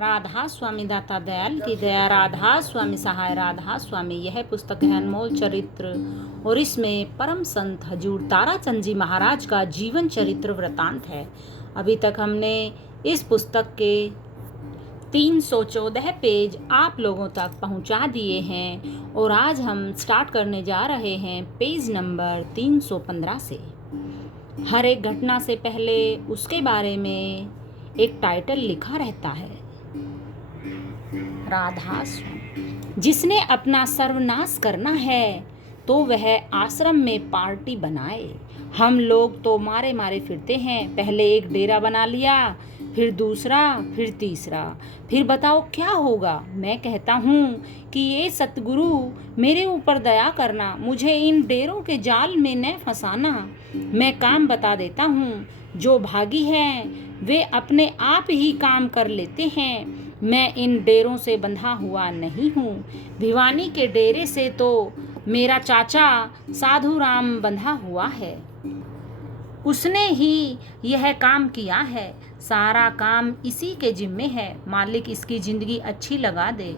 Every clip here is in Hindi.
राधा स्वामी दाता दयाल की दया, राधा स्वामी सहाय, राधा स्वामी। यह पुस्तक है अनमोल चरित्र और इसमें परम संत हजूर ताराचंद जी महाराज का जीवन चरित्र वृतांत है। अभी तक हमने इस पुस्तक के 314 पेज आप लोगों तक पहुंचा दिए हैं और आज हम स्टार्ट करने जा रहे हैं पेज नंबर 315 से। हर एक घटना से पहले उसके बारे में एक टाइटल लिखा रहता है। राधा स्वामी, जिसने अपना सर्वनाश करना है तो वह आश्रम में पार्टी बनाए। हम लोग तो मारे मारे फिरते हैं, पहले एक डेरा बना लिया, फिर दूसरा, फिर तीसरा, फिर बताओ क्या होगा। मैं कहता हूँ कि ये सतगुरु मेरे ऊपर दया करना, मुझे इन डेरों के जाल में न फंसाना। मैं काम बता देता हूँ, जो भागी हैं वे अपने आप ही काम कर लेते हैं। मैं इन डेरों से बंधा हुआ नहीं हूँ। भिवानी के डेरे से तो मेरा चाचा साधु राम बंधा हुआ है, उसने ही यह काम किया है। सारा काम इसी के जिम्मे है, मालिक इसकी जिंदगी अच्छी लगा दे।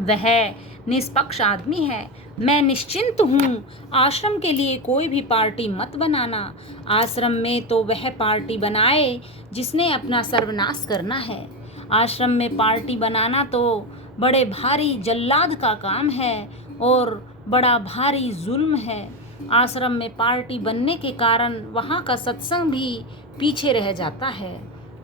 वह निष्पक्ष आदमी है, मैं निश्चिंत हूँ। आश्रम के लिए कोई भी पार्टी मत बनाना। आश्रम में तो वह पार्टी बनाए जिसने अपना सर्वनाश करना है। आश्रम में पार्टी बनाना तो बड़े भारी जल्लाद का काम है और बड़ा भारी जुल्म है। आश्रम में पार्टी बनने के कारण वहाँ का सत्संग भी पीछे रह जाता है।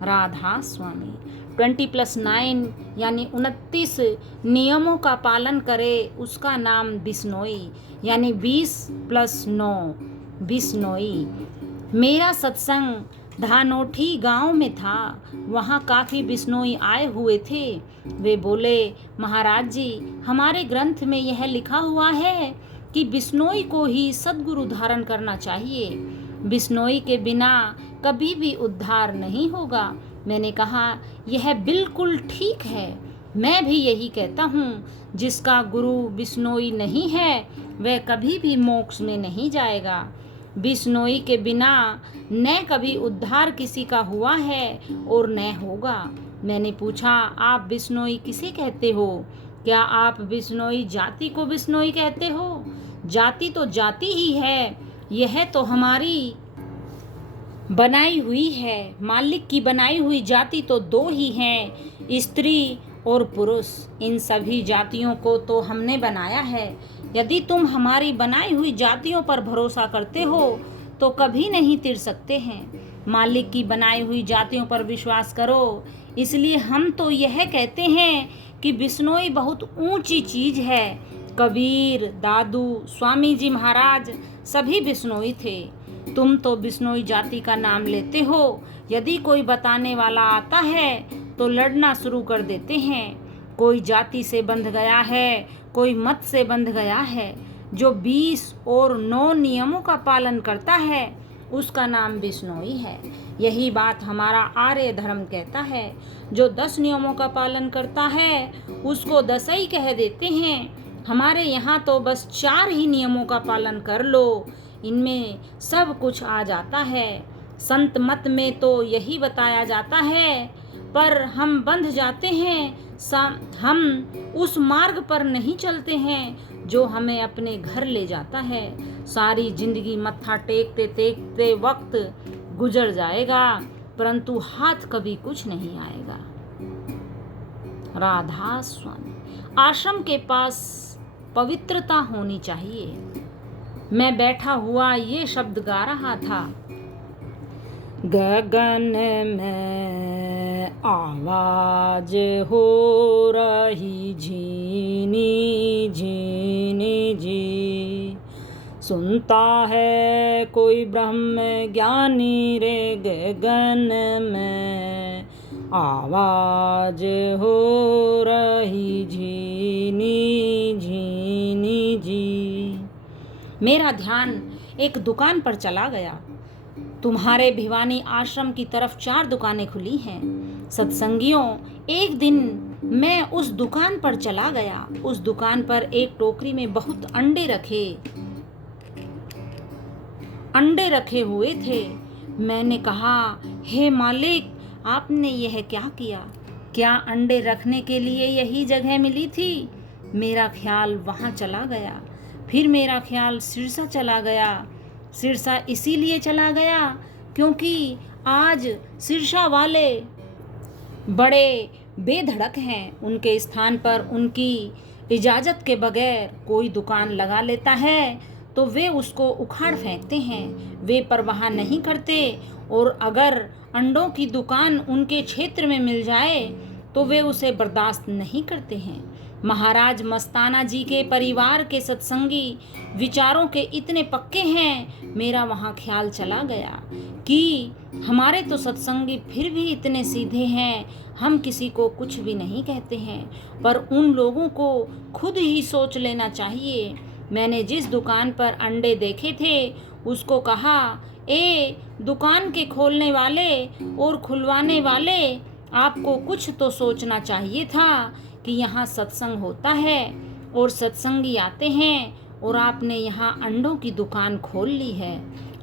राधा स्वामी, 20+9 यानी 29 नियमों का पालन करे, उसका नाम बिश्नोई, यानी 20+9 बिश्नोई। मेरा सत्संग धानोठी गांव में था, वहाँ काफ़ी बिश्नोई आए हुए थे। वे बोले, महाराज जी, हमारे ग्रंथ में यह लिखा हुआ है कि बिश्नोई को ही सद्गुरु धारण करना चाहिए। बिश्नोई के बिना कभी भी उद्धार नहीं होगा। मैंने कहा, यह बिल्कुल ठीक है, मैं भी यही कहता हूँ। जिसका गुरु बिश्नोई नहीं है वह कभी भी मोक्ष में नहीं जाएगा। बिश्नोई के बिना न कभी उद्धार किसी का हुआ है और न होगा। मैंने पूछा, आप बिश्नोई किसे कहते हो? क्या आप बिश्नोई जाति को बिश्नोई कहते हो? जाति तो जाति ही है, यह तो हमारी बनाई हुई है। मालिक की बनाई हुई जाति तो दो ही हैं, स्त्री और पुरुष। इन सभी जातियों को तो हमने बनाया है। यदि तुम हमारी बनाई हुई जातियों पर भरोसा करते हो तो कभी नहीं तिर सकते हैं। मालिक की बनाई हुई जातियों पर विश्वास करो। इसलिए हम तो यह कहते हैं कि बिश्नोई बहुत ऊंची चीज है। कबीर, दादू, स्वामी जी महाराज सभी बिश्नोई थे। तुम तो बिश्नोई जाति का नाम लेते हो। यदि कोई बताने वाला आता है तो लड़ना शुरू कर देते हैं। कोई जाति से बंध गया है, कोई मत से बंध गया है। जो 20 और 9 नियमों का पालन करता है उसका नाम बिश्नोई है। यही बात हमारा आर्य धर्म कहता है। जो 10 नियमों का पालन करता है उसको दसई कह देते हैं। हमारे यहाँ तो बस 4 ही नियमों का पालन कर लो, इनमें सब कुछ आ जाता है। संत मत में तो यही बताया जाता है, पर हम बंध जाते हैं। हम उस मार्ग पर नहीं चलते हैं जो हमें अपने घर ले जाता है। सारी जिंदगी मत्था टेकते टेकते वक्त गुजर जाएगा, परंतु हाथ कभी कुछ नहीं आएगा। राधा स्वामी, आश्रम के पास पवित्रता होनी चाहिए। मैं बैठा हुआ ये शब्द गा रहा था। गगन में आवाज हो रही झीनी झीनी जी, सुनता है कोई ब्रह्म ज्ञानी रे। गगन में आवाज हो रही झीनी झीनी जी। मेरा ध्यान एक दुकान पर चला गया। तुम्हारे भिवानी आश्रम की तरफ 4 दुकानें खुली हैं। सत्संगियों, एक दिन मैं उस दुकान पर चला गया। उस दुकान पर एक टोकरी में बहुत अंडे रखे हुए थे। मैंने कहा, हे मालिक, आपने यह क्या किया? क्या अंडे रखने के लिए यही जगह मिली थी? मेरा ख्याल वहाँ चला गया। फिर मेरा ख्याल सिरसा चला गया। सिरसा इसीलिए चला गया क्योंकि आज सिरसा वाले बड़े बेधड़क हैं। उनके स्थान पर उनकी इजाज़त के बगैर कोई दुकान लगा लेता है तो वे उसको उखाड़ फेंकते हैं। वे परवाह नहीं करते, और अगर अंडों की दुकान उनके क्षेत्र में मिल जाए तो वे उसे बर्दाश्त नहीं करते हैं। महाराज मस्ताना जी के परिवार के सत्संगी विचारों के इतने पक्के हैं, मेरा वहाँ ख्याल चला गया कि हमारे तो सत्संगी फिर भी इतने सीधे हैं, हम किसी को कुछ भी नहीं कहते हैं, पर उन लोगों को खुद ही सोच लेना चाहिए। मैंने जिस दुकान पर अंडे देखे थे उसको कहा, ए दुकान के खोलने वाले और खुलवाने वाले, आपको कुछ तो सोचना चाहिए था कि यहाँ सत्संग होता है और सत्संगी आते हैं, और आपने यहाँ अंडों की दुकान खोल ली है।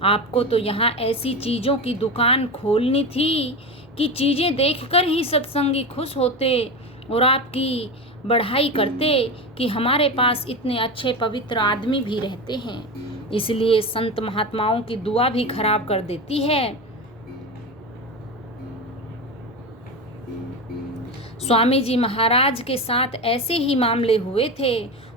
आपको तो यहाँ ऐसी चीज़ों की दुकान खोलनी थी कि चीज़ें देखकर ही सत्संगी खुश होते और आपकी बढ़ाई करते कि हमारे पास इतने अच्छे पवित्र आदमी भी रहते हैं। इसलिए संत महात्माओं की दुआ भी खराब कर देती है। स्वामी जी महाराज के साथ ऐसे ही मामले हुए थे।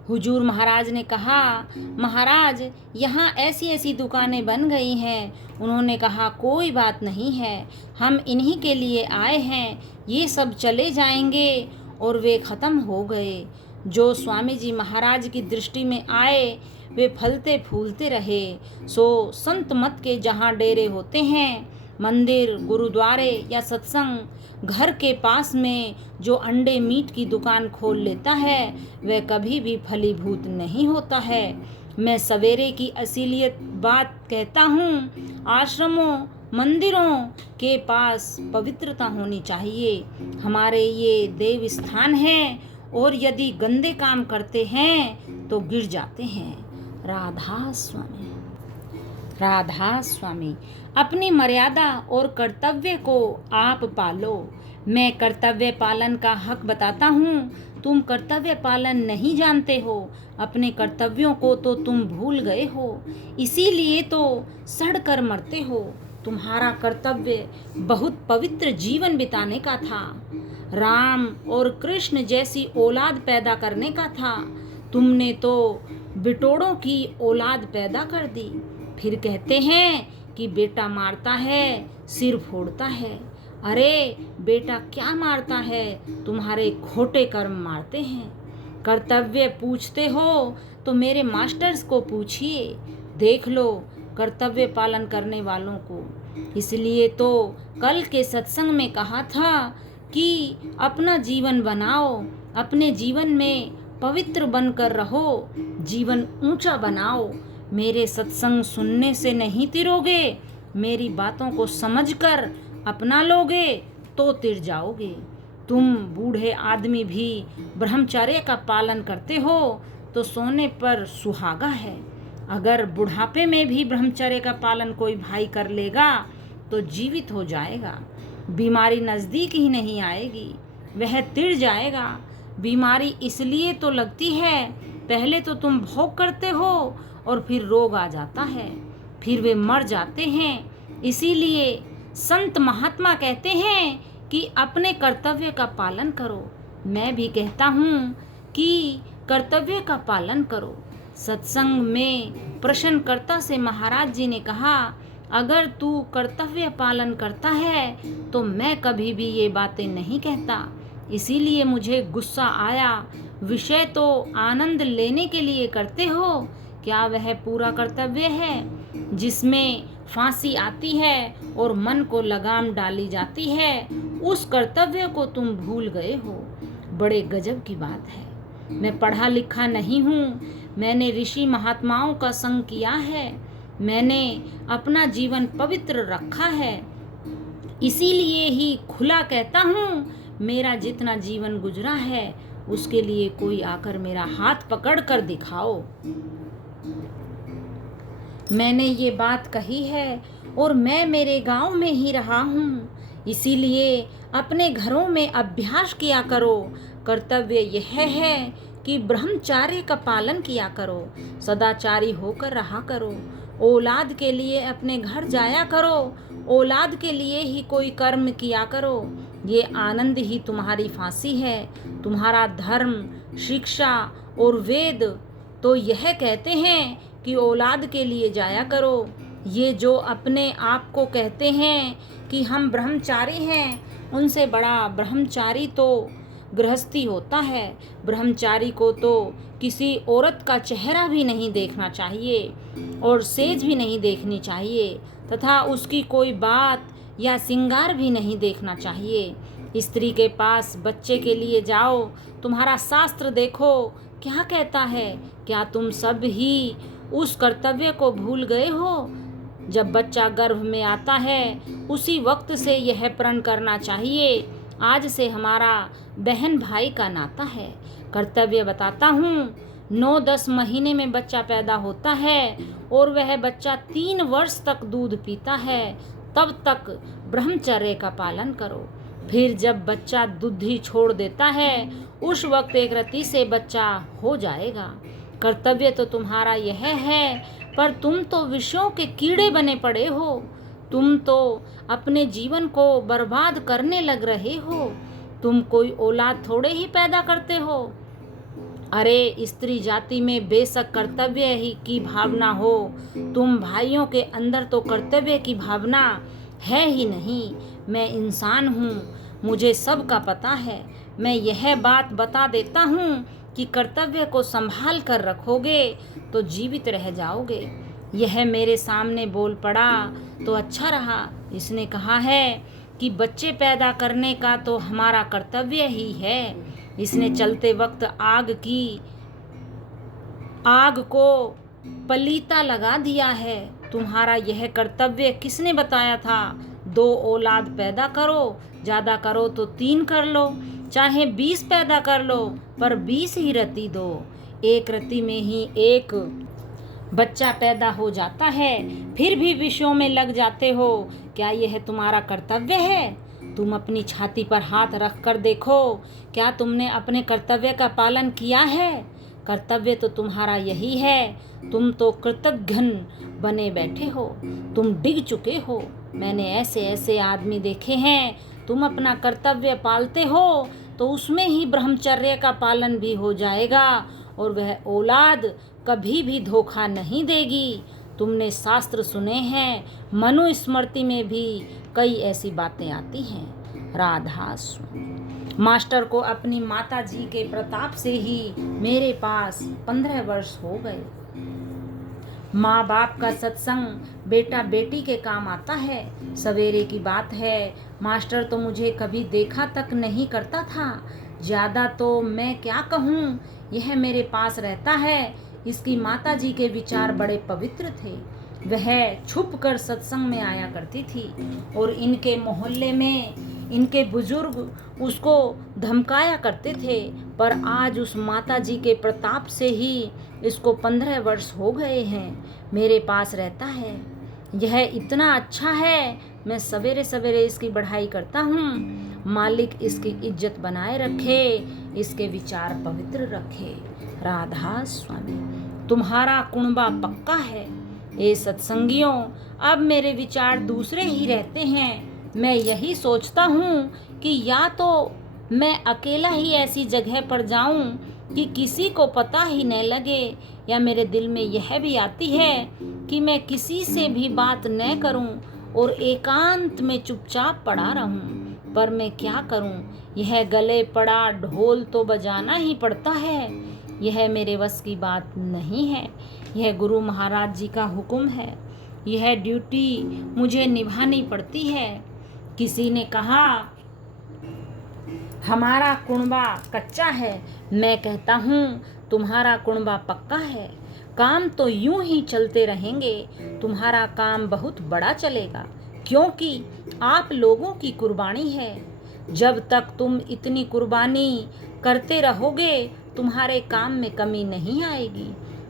हुजूर महाराज ने कहा, महाराज यहाँ ऐसी ऐसी दुकानें बन गई हैं। उन्होंने कहा, कोई बात नहीं है, हम इन्हीं के लिए आए हैं, ये सब चले जाएंगे। और वे ख़त्म हो गए। जो स्वामी जी महाराज की दृष्टि में आए वे फलते फूलते रहे। सो संत मत के जहाँ डेरे होते हैं, मंदिर, गुरुद्वारे या सत्संग घर के पास में जो अंडे मीट की दुकान खोल लेता है वह कभी भी फलीभूत नहीं होता है। मैं सवेरे की असलियत बात कहता हूँ, आश्रमों मंदिरों के पास पवित्रता होनी चाहिए। हमारे ये देव स्थान हैं, और यदि गंदे काम करते हैं तो गिर जाते हैं। राधा स्वामी। राधा स्वामी। अपनी मर्यादा और कर्तव्य को आप पालो। मैं कर्तव्य पालन का हक बताता हूँ, तुम कर्तव्य पालन नहीं जानते हो। अपने कर्तव्यों को तो तुम भूल गए हो, इसीलिए तो सड़ कर मरते हो। तुम्हारा कर्तव्य बहुत पवित्र जीवन बिताने का था, राम और कृष्ण जैसी औलाद पैदा करने का था। तुमने तो बिटोड़ों की औलाद पैदा कर दी। फिर कहते हैं कि बेटा मारता है, सिर फोड़ता है। अरे बेटा क्या मारता है, तुम्हारे खोटे कर्म मारते हैं। कर्तव्य पूछते हो तो मेरे मास्टर्स को पूछिए, देख लो कर्तव्य पालन करने वालों को। इसलिए तो कल के सत्संग में कहा था कि अपना जीवन बनाओ, अपने जीवन में पवित्र बनकर रहो, जीवन ऊंचा बनाओ। मेरे सत्संग सुनने से नहीं तिरोगे, मेरी बातों को समझकर अपना लोगे तो तिर जाओगे। तुम बूढ़े आदमी भी ब्रह्मचर्य का पालन करते हो तो सोने पर सुहागा है। अगर बुढ़ापे में भी ब्रह्मचर्य का पालन कोई भाई कर लेगा तो जीवित हो जाएगा। बीमारी नज़दीक ही नहीं आएगी, वह तिर जाएगा। बीमारी इसलिए तो लगती है, पहले तो तुम भोग करते हो और फिर रोग आ जाता है, फिर वे मर जाते हैं। इसीलिए संत महात्मा कहते हैं कि अपने कर्तव्य का पालन करो। मैं भी कहता हूँ कि कर्तव्य का पालन करो। सत्संग में प्रश्नकर्ता से महाराज जी ने कहा, अगर तू कर्तव्य पालन करता है तो मैं कभी भी ये बातें नहीं कहता। इसीलिए मुझे गुस्सा आया। विषय तो आनंद लेने के लिए करते हो, क्या वह पूरा कर्तव्य है जिसमें फांसी आती है और मन को लगाम डाली जाती है? उस कर्तव्य को तुम भूल गए हो। बड़े गजब की बात है। मैं पढ़ा लिखा नहीं हूँ, मैंने ऋषि महात्माओं का संग किया है, मैंने अपना जीवन पवित्र रखा है। इसीलिए ही खुला कहता हूँ, मेरा जितना जीवन गुजरा है उसके लिए कोई आकर मेरा हाथ पकड़ कर दिखाओ। मैंने ये बात कही है और मैं मेरे गांव में ही रहा हूँ। इसीलिए अपने घरों में अभ्यास किया करो। कर्तव्य यह है कि ब्रह्मचार्य का पालन किया करो, सदाचारी होकर रहा करो, औलाद के लिए अपने घर जाया करो, औलाद के लिए ही कोई कर्म किया करो। ये आनंद ही तुम्हारी फांसी है। तुम्हारा धर्म, शिक्षा और वेद तो यह कहते हैं कि औलाद के लिए जाया करो। ये जो अपने आप को कहते हैं कि हम ब्रह्मचारी हैं, उनसे बड़ा ब्रह्मचारी तो गृहस्थी होता है। ब्रह्मचारी को तो किसी औरत का चेहरा भी नहीं देखना चाहिए और सेज भी नहीं देखनी चाहिए, तथा उसकी कोई बात या श्रृंगार भी नहीं देखना चाहिए। स्त्री के पास बच्चे के लिए जाओ, तुम्हारा शास्त्र देखो क्या कहता है। क्या तुम सब ही उस कर्तव्य को भूल गए हो? जब बच्चा गर्भ में आता है उसी वक्त से यह प्रण करना चाहिए, आज से हमारा बहन भाई का नाता है। कर्तव्य बताता हूँ, 9-10 महीने में बच्चा पैदा होता है और वह बच्चा 3 वर्ष तक दूध पीता है, तब तक ब्रह्मचर्य का पालन करो। फिर जब बच्चा दूधी छोड़ देता है, उस वक्त एक रत्ती से बच्चा हो जाएगा। कर्तव्य तो तुम्हारा यह है, पर तुम तो विषयों के कीड़े बने पड़े हो। तुम तो अपने जीवन को बर्बाद करने लग रहे हो। तुम कोई औलाद थोड़े ही पैदा करते हो। अरे स्त्री जाति में बेशक कर्तव्य ही की भावना हो, तुम भाइयों के अंदर तो कर्तव्य की भावना है ही नहीं। मैं इंसान हूँ, मुझे सब का पता है। मैं यह बात बता देता हूँ कि कर्तव्य को संभाल कर रखोगे तो जीवित रह जाओगे। यह मेरे सामने बोल पड़ा तो अच्छा रहा। इसने कहा है कि बच्चे पैदा करने का तो हमारा कर्तव्य ही है। इसने चलते वक्त आग को पलीता लगा दिया है। तुम्हारा यह कर्तव्य किसने बताया था? 2 औलाद पैदा करो, ज़्यादा करो तो 3 कर लो, चाहे 20 पैदा कर लो, पर 20 ही रत्ती दो। एक रत्ती में ही एक बच्चा पैदा हो जाता है, फिर भी विषयों में लग जाते हो। क्या यह तुम्हारा कर्तव्य है? तुम अपनी छाती पर हाथ रख कर देखो, क्या तुमने अपने कर्तव्य का पालन किया है? कर्तव्य तो तुम्हारा यही है। तुम तो कृतघ्न बने बैठे हो, तुम डिग चुके हो। मैंने ऐसे ऐसे आदमी देखे हैं। तुम अपना कर्तव्य पालते हो तो उसमें ही ब्रह्मचर्य का पालन भी हो जाएगा और वह औलाद कभी भी धोखा नहीं देगी। तुमने शास्त्र सुने हैं, मनुस्मृति में भी कई ऐसी बातें आती हैं। राधा स्वामी। मास्टर को अपनी माता जी के प्रताप से ही मेरे पास 15 वर्ष हो गए। माँ बाप का सत्संग बेटा बेटी के काम आता है। सवेरे की बात है, मास्टर तो मुझे कभी देखा तक नहीं करता था। ज़्यादा तो मैं क्या कहूँ, यह मेरे पास रहता है। इसकी माता जी के विचार बड़े पवित्र थे। वह छुप कर सत्संग में आया करती थी और इनके मोहल्ले में इनके बुजुर्ग उसको धमकाया करते थे। पर आज उस माता जी के प्रताप से ही इसको 15 वर्ष हो गए हैं, मेरे पास रहता है। यह इतना अच्छा है, मैं सवेरे सवेरे इसकी बढ़ाई करता हूँ। मालिक इसकी इज्जत बनाए रखे, इसके विचार पवित्र रखे। राधा स्वामी। तुम्हारा कुणबा पक्का है। ये सत्संगियों, अब मेरे विचार दूसरे ही रहते हैं। मैं यही सोचता हूँ कि या तो मैं अकेला ही ऐसी जगह पर जाऊँ कि किसी को पता ही न लगे, या मेरे दिल में यह भी आती है कि मैं किसी से भी बात न करूं और एकांत में चुपचाप पड़ा रहूं। पर मैं क्या करूं, यह गले पड़ा ढोल तो बजाना ही पड़ता है। यह मेरे वश की बात नहीं है, यह गुरु महाराज जी का हुक्म है। यह ड्यूटी मुझे निभानी पड़ती है। किसी ने कहा हमारा कुणबा कच्चा है, मैं कहता हूँ तुम्हारा कुणबा पक्का है। काम तो यूं ही चलते रहेंगे, तुम्हारा काम बहुत बड़ा चलेगा, क्योंकि आप लोगों की कुर्बानी है। जब तक तुम इतनी कुर्बानी करते रहोगे, तुम्हारे काम में कमी नहीं आएगी।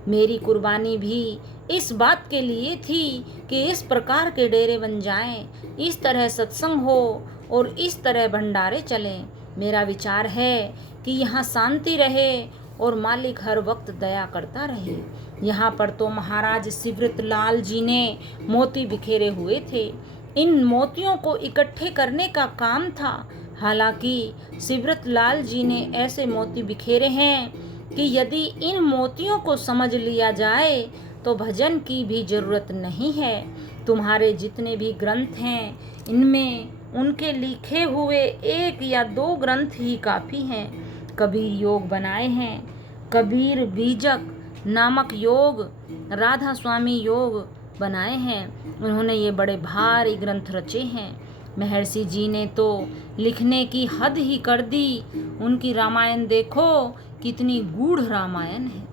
मेरी कुर्बानी भी इस बात के लिए थी कि इस प्रकार के डेरे बन जाएं, इस तरह सत्संग हो और इस तरह भंडारे चलें। मेरा विचार है कि यहाँ शांति रहे और मालिक हर वक्त दया करता रहे। यहाँ पर तो महाराज सिवृत लाल जी ने मोती बिखेरे हुए थे। इन मोतियों को इकट्ठे करने का काम था। हालांकि सिवृत लाल जी ने ऐसे मोती बिखेरे हैं कि यदि इन मोतियों को समझ लिया जाए तो भजन की भी जरूरत नहीं है। तुम्हारे जितने भी ग्रंथ हैं, इनमें उनके लिखे हुए 1 या 2 ग्रंथ ही काफ़ी हैं। कबीर योग बनाए हैं, कबीर बीजक नामक योग, राधा स्वामी योग बनाए हैं। उन्होंने ये बड़े भारी ग्रंथ रचे हैं। महर्षि जी ने तो लिखने की हद ही कर दी। उनकी रामायण देखो, कितनी गूढ़ रामायण है।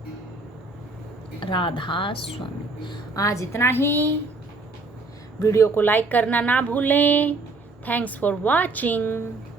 राधा स्वामी। आज इतना ही। वीडियो को लाइक करना ना भूलें। Thanks for watching.